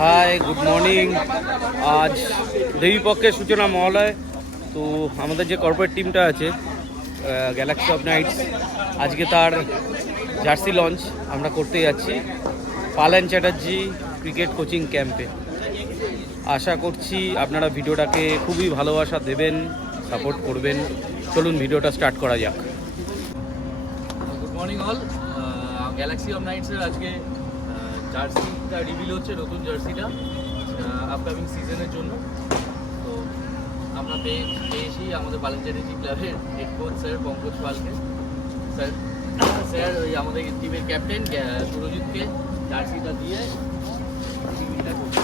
High, good morning. আজ দেবীপক্ষের সূচনা মহলায়। তো আমাদের যে কর্পোরেট টিমটা আছে গ্যালাক্সি অফ নাইটস, আজকে তার জার্সি লঞ্চ আমরা করতে যাচ্ছি পালান চ্যাটার্জি ক্রিকেট কোচিং ক্যাম্পে। আশা করছি আপনারা ভিডিওটাকে খুবই ভালোবাসা দেবেন, সাপোর্ট করবেন। চলুন ভিডিওটা স্টার্ট করা যাক। Good morning all. Galaxy of নাইটসের আজকে জার্সিটা রিভিল হচ্ছে, নতুন জার্সিটা আপকামিং সিজনের জন্য। তো আমরা পেয়েছি আমাদের পালান চ্যাটার্জি ক্লাবের হেড কোচ স্যার পঙ্কজ পালকে। স্যার ওই আমাদের টিমের ক্যাপ্টেন সুরজিৎকে জার্সিটা দিয়ে রিভিলটা করছে।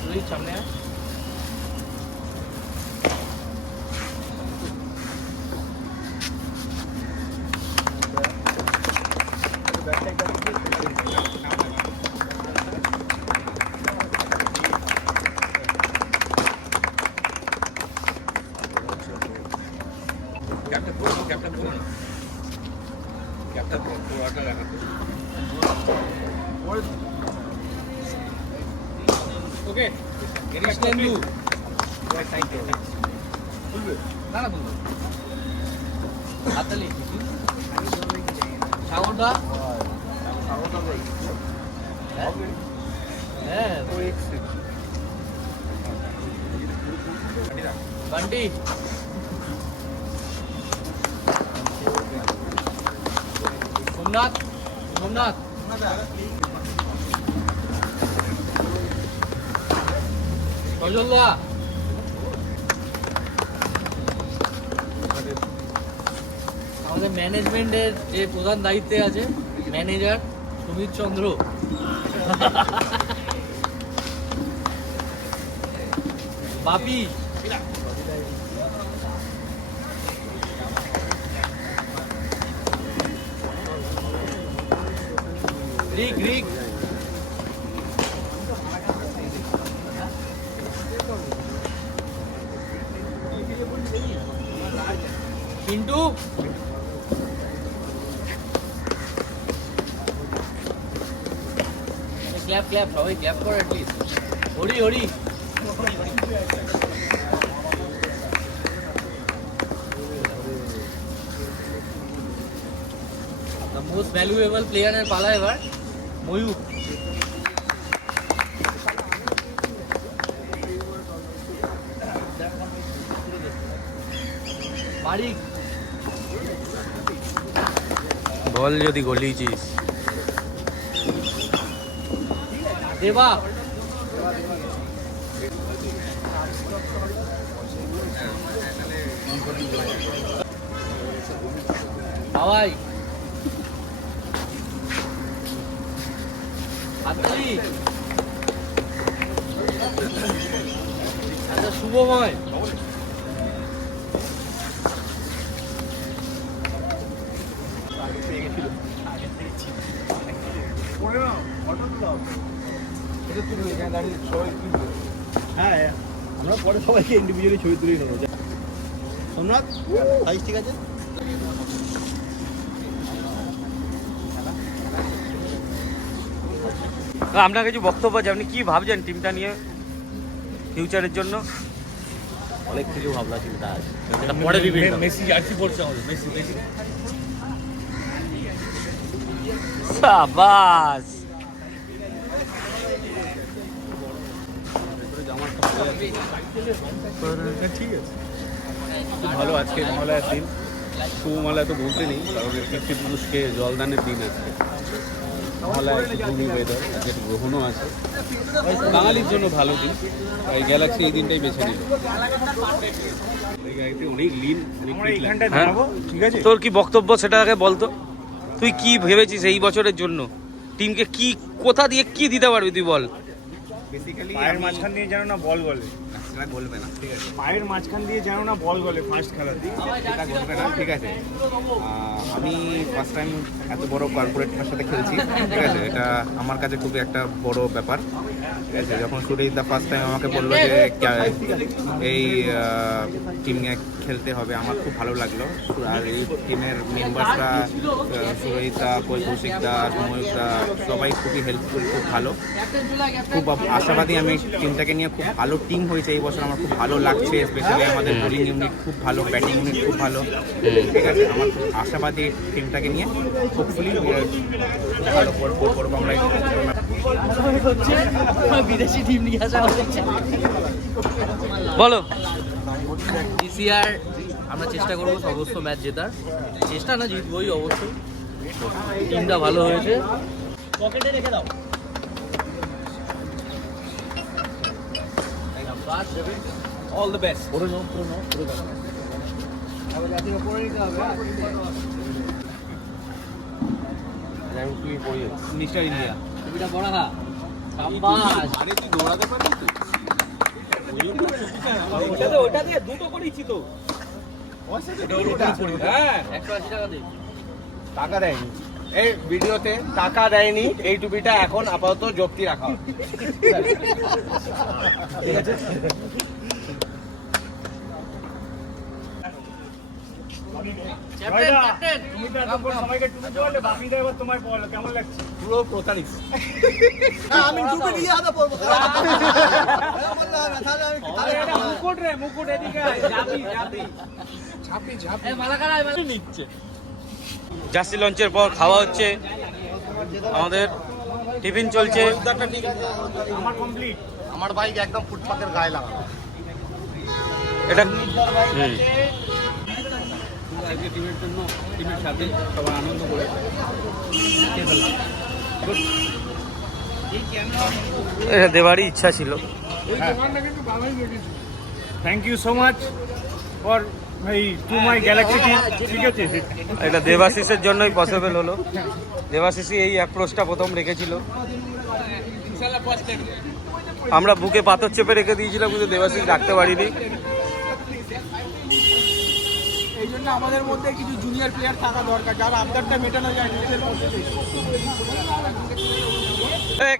সুরজিৎ সামনে আয়। ওকে, ক্রিস্টিয়ান ব্লু খুলবে না, না খুলবে হাততালি। সাগরদা, হ্যাঁ বান্টি, সোমনাথ, সোমনাথ সজলদা, আমাদের ম্যানেজমেন্টের যে প্রধান দায়িত্বে আছে ম্যানেজার সুমিত চন্দ্র, বাপি, রিক, রিক, পিন্টু, ক্ল্যাপ ক্ল্যাপ, সবাই ক্ল্যাপ করো at least. Hari, Hari, the most valuable প্লেয়ারের পালা এবার ময়ূর। মারিক, বল যদি গলিয়েছিস। দেবা, হাওয়াই, হাততালি, আচ্ছা শুভময়, হ্যাঁ আমরা পরে সবাইকে ইন্ডিভিজুয়ালি ছবি তুলে নেবো। সোমনাথ সাইজ ঠিক আছে। আপনার কিছু বক্তব্য আছে, আপনি কি ভাবছেন টিমটা নিয়ে ফিউচারের জন্য? অনেক কিছু ভাবনা চিন্তা আছে, পরে বিভিন্ন মেসি জার্সি পড়ছে আমাদের, মেসি, মেসি। সাবাস। ঠিক আছে, খুব ভালো। আজকে মহালয়ার দিন, শুভ মহালয়া তো বলতে নেই, কারণ পিতৃপুরুষকে জলদানের দিন আজকে। মহালয়া একটু ঘূর্ণি ওয়েদার, আজকে একটু গ্রহণও আছে, বাঙালির জন্য ভালো দিন। এই গ্যালাক্সি এই দিনটাই বেছে নিল। এই গাড়িতে অনেক লিন, ঠিক আছে। তোর কি বক্তব্য সেটা আগে বলতো। তুই কি ভেবেছিস এই বছরের জন্য টিমকে, কি কোথা দিয়ে কি দিতে পারবি তুই বল। বেসিক্যালি পায়ের মাঝখান দিয়ে যেন না বল বলে, সেটা গলবে না, ঠিক আছে? পায়ের মাঝখান দিয়ে যেন না বল গলে ফার্স্ট খেলাতে। সেটা গলবে না, ঠিক আছে? আমি ফার্স্ট টাইম এত বড় কর্পোরেটের সাথে খেলছি, ঠিক আছে? এটা আমার কাছে খুবই একটা বড় ব্যাপার, ঠিক আছে? যখন সুরেশদা ফার্স্ট টাইম আমাকে বললো যে এই টিমে খেলতে হবে, আমার খুব ভালো লাগলো। আর এই টিমের মেম্বারসরা সুরজিৎদা, কৌশিকদা, ময়ূরদা সবাই খুবই হেল্পফুল, খুব ভালো, খুব আশাবাদী আমি টিমটাকে নিয়ে। খুব ভালো টিম হয়েছে এই বছর, আমার খুব ভালো লাগছে। স্পেশালি আমাদের বোলিং ইউনিট খুব ভালো, ব্যাটিং ইউনিট খুব ভালো, ঠিক আছে? আমার খুব আশাবাদী টিমটাকে নিয়ে। হোপফুলি ভালো করবো আমরা। বিদেশি টিম নিয়ে আসা হচ্ছে। বলো। DCR আমরা চেষ্টা করবো সমস্ত ম্যাচ জেতার, চেষ্টা না জিতবই অবশ্যই। টিমটা ভালো হয়েছে। পকেটে রেখে দাও। All the best. Mister India. ছবিটা বড় খা। সাব্বাস। ওটা দিয়ে দুটো করেছি তো। 180 টাকা দে। টাকা দেয়নি এই ভিডিওতে, টাকা দেয়নি। এই টুপিটা এখন আপাতত জপ্তি রাখা হবে। ঠিক আছে? ক্যাপ্টেন, সবাইকে টুপি দেওয়ালে বাকি দেওয়ার তোমার বলো কেমন লাগছে? পুরো প্রতারিত। আমি টুপি দিয়ে আদা পড়বো মুকুট রে, মুকুট এদিকে আয়, যাবি। এই মালাকারা এবারে নিচ্ছে। জার্সি লঞ্চের পর খাওয়া হচ্ছে, আমাদের টিফিন চলছে। আমার কমপ্লিট। আমার বাইক একদম ফুটপাতের গায়ে লাগানো। এটা আজকে টিমের জন্য, টিমের সাথে সবাই আনন্দ করে এটা দেওয়ারই ইচ্ছা ছিল। Thank you so much for এই টু মাই গ্যালাক্সি টিম। ঠিক আছে? এটা দেবাশিসের জন্যই পসিবল হলো। দেবাশিসই এই অ্যাপ্রোচটা প্রথম রেখেছিল। আমরা বুকে পাথর চেপে রেখে দিয়েছিলাম, কিন্তু দেবাশিস রাখতে পারিনি। এই জন্য আমাদের মধ্যে কিছু জুনিয়র প্লেয়ার থাকা দরকার, যার আবদারটা মেটানো যায় নিজেদের মধ্যে।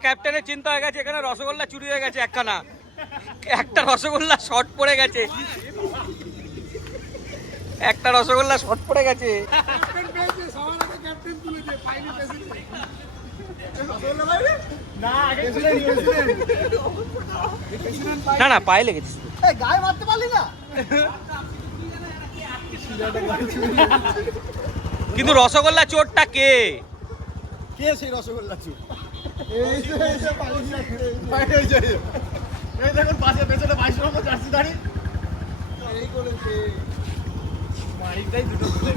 ক্যাপ্টেনের চিন্তা হয়ে গেছে, এখানে রসগোল্লা চুরি হয়ে গেছে একখানা। একটা রসগোল্লা শর্ট পড়ে গেছে, একটা রসগোল্লা শর্ট পড়ে গেছে। না না, পায়ে লেগেছে। গায়ে মারতে পারলি না? কিন্তু রসগোল্লা চোরটা কে? কে সেই রসগোল্লা চুপ? এই যে পালিয়ে যায়। এই দেখুন পাশে পেছনে 22 নম্বর জার্সি দাঁড়ি। এই করেছে মাইকটাই দুটো খুলে।